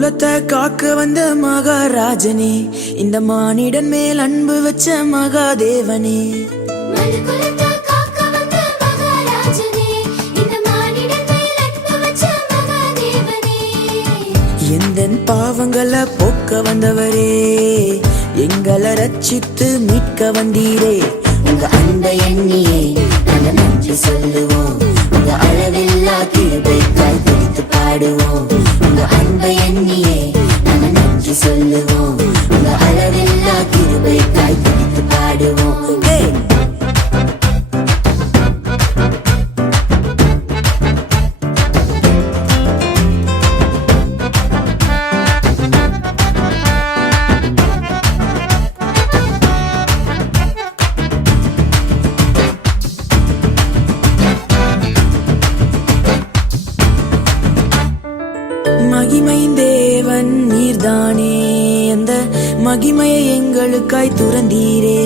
குலத்தை காக்க வந்த மகாராஜனே, இந்த மானிடன் மேல் அன்பு வச்ச மகாதேவனே. எந்தன் பாவங்களை போக்க வந்தவரே, எங்களை ரட்சித்து மீட்க வந்தீரே. உங்க அன்பை எண்ணியே நாங்க நன்றி சொல்லுவோம், உங்க அளவில்லா கிருபைக்காய் பிடித்து பாடுவோம். உங்க அன்பை எண்ணியே நாங்க நன்றி சொல்லுவோம், உங்க அளவில்லா கிருபைக்காய் பிடித்து பாடுவோம். மகிமை தேவன் நீர்தானே, அந்த மகிமையை எங்களுக்காய் துறந்தீரே.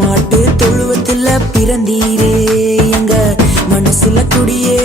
மாட்டு தொழுவத்துல பிறந்தீரே, எங்க மனசுல குடியே